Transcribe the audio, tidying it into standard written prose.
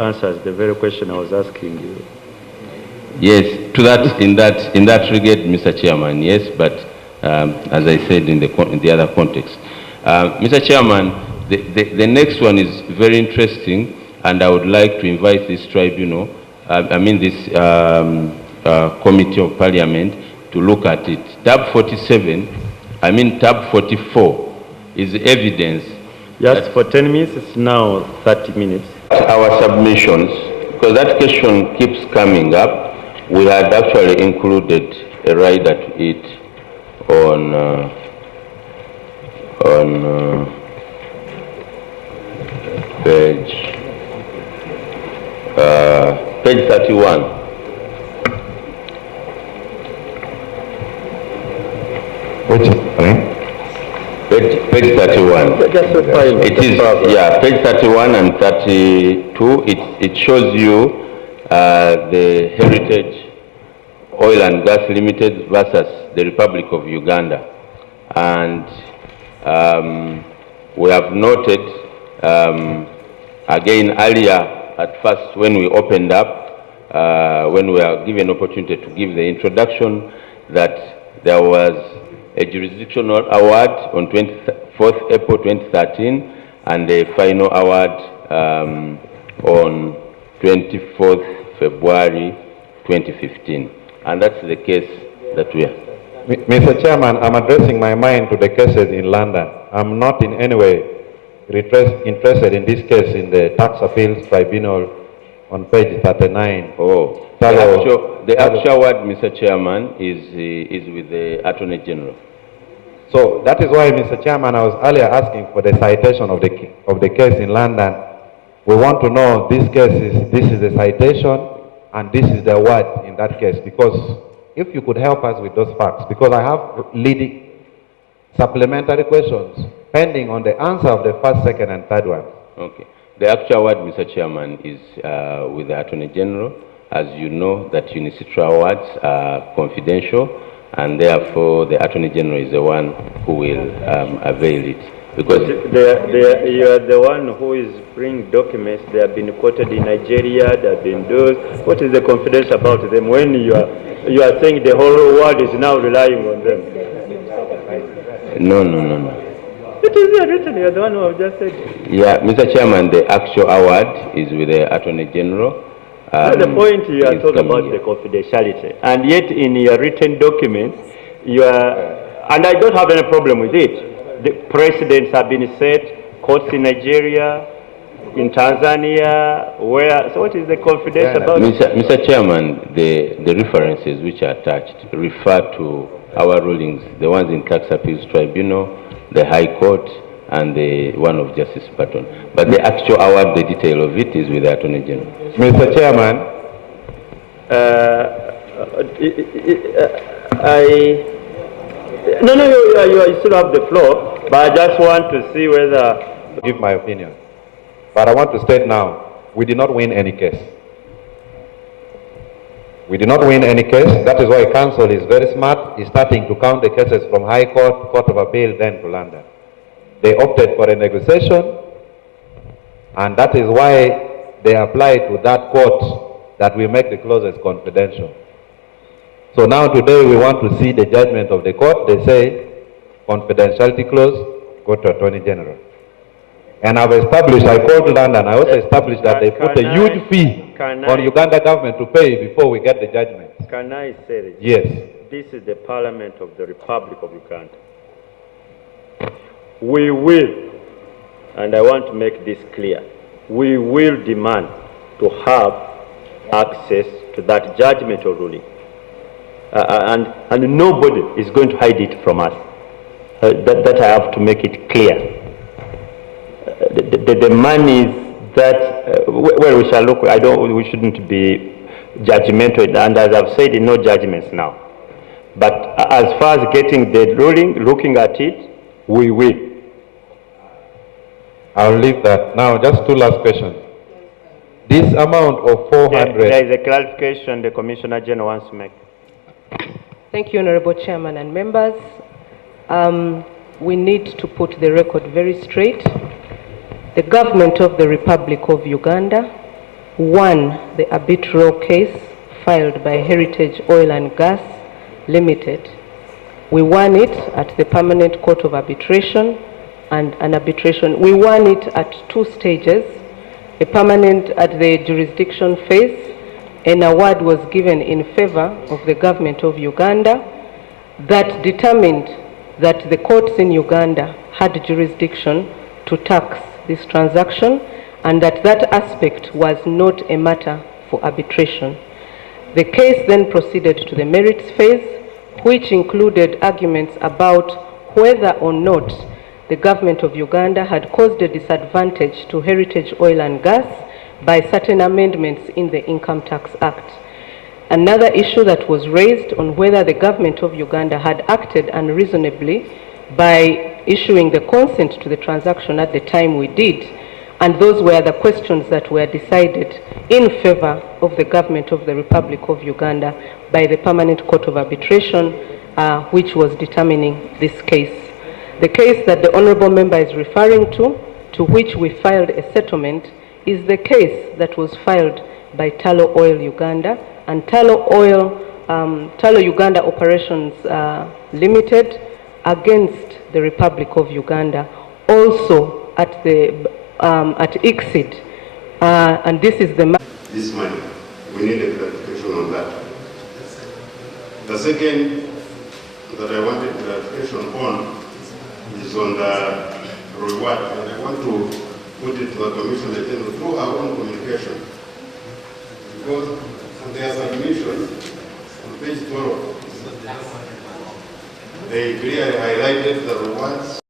answers the very question I was asking you. Yes, to that, in that regard, Mr. Chairman, yes, but as I said in the other context. Mr. Chairman, the next one is very interesting, and I would like to invite this tribunal, this Committee of Parliament, to look at it. Tab 47, tab 44 is evidence. Just for 10 minutes, it's now 30 minutes. Our submissions, because that question keeps coming up, we had actually included a rider to it on page 31. Which Page 31. It is, yeah, page 31 and 32. It shows you the Heritage Oil and Gas Limited versus the Republic of Uganda. And we have noted, again earlier at first when we opened up, when we were given opportunity to give the introduction, that there was a jurisdictional award on 24th April 2013 and a final award on 24th February 2015. And that's the case that we are. Mr. Chairman, I'm addressing my mind to the cases in London. I'm not in any way interested in this case in the Tax Appeals Tribunal on page 39. Oh, the actual word, Mr. Chairman, is with the Attorney General. So that is why, Mr. Chairman, I was earlier asking for the citation of the case in London. We want to know this is the citation and this is the award in that case, because if you could help us with those facts, because I have leading supplementary questions pending on the answer of the first, second, and third one. Okay. The actual word, Mr. Chairman, is with the Attorney General. As you know, that UNICITRA awards are confidential, and therefore the Attorney General is the one who will avail it. Because you are the one who is bringing documents. They have been quoted in Nigeria. They have been those. What is the confidence about them when you are saying the whole world is now relying on them? No. It is there written. You are the one who have just said. Yeah, Mr. Chairman, the actual award is with the Attorney General. The point you are talking about the confidentiality, and yet in your written document, you are, and I don't have any problem with it. The precedents have been set, courts in Nigeria, in Tanzania, where, so what is the confidence about it? Mr. Chairman, the references which are attached refer to our rulings, the ones in Tax Appeals Tribunal, the High Court, and the one of Justice Patton. But the actual award, the detail of it is with the Attorney General. Mr. Chairman, you still have the floor, but I just want to see whether... Give my opinion. But I want to state now, we did not win any case. We did not win any case. That is why counsel is very smart. He's starting to count the cases from High Court, Court of Appeal, then to London. They opted for a negotiation, and that is why they applied to that court that we make the clauses confidential. So now today we want to see the judgment of the court. They say confidentiality clause, go to Attorney General. And I've established, I called London, I also established that they put a huge fee on Uganda government to pay before we get the judgment. Can I say this? Yes. This is the Parliament of the Republic of Uganda. We will, and I want to make this clear, we will demand to have access to that judgment or ruling. And nobody is going to hide it from us. That I have to make it clear. The money that, well, we shall look, we shouldn't be judgmental, and as I've said, no judgments now. But as far as getting the ruling, looking at it, we will. I'll leave that. Now, just two last questions. This amount of 400... There is a clarification the Commissioner General wants to make. Thank you, Honorable Chairman and members. We need to put the record very straight. The government of the Republic of Uganda won the arbitral case filed by Heritage Oil and Gas Limited. We won it at the Permanent Court of Arbitration and an arbitration. We won it at 2 stages. A permanent at the jurisdiction phase. An award was given in favor of the government of Uganda that determined that the courts in Uganda had jurisdiction to tax this transaction and that aspect was not a matter for arbitration. The case then proceeded to the merits phase, which included arguments about whether or not the government of Uganda had caused a disadvantage to Heritage Oil and Gas by certain amendments in the Income Tax Act. Another issue that was raised on whether the government of Uganda had acted unreasonably by issuing the consent to the transaction at the time we did, and those were the questions that were decided in favor of the government of the Republic of Uganda by the Permanent Court of Arbitration, which was determining this case. The case that the Honourable Member is referring to which we filed a settlement, is the case that was filed by Talo Oil Uganda and Talo Uganda Operations Limited against the Republic of Uganda, also at ICSID, and this is the this money. We need a clarification on that. The second that I wanted clarification on is on the reward, and I want to put it to the Commissioner General through our own communication, because there's a submission on page 12. They clearly highlighted the rewards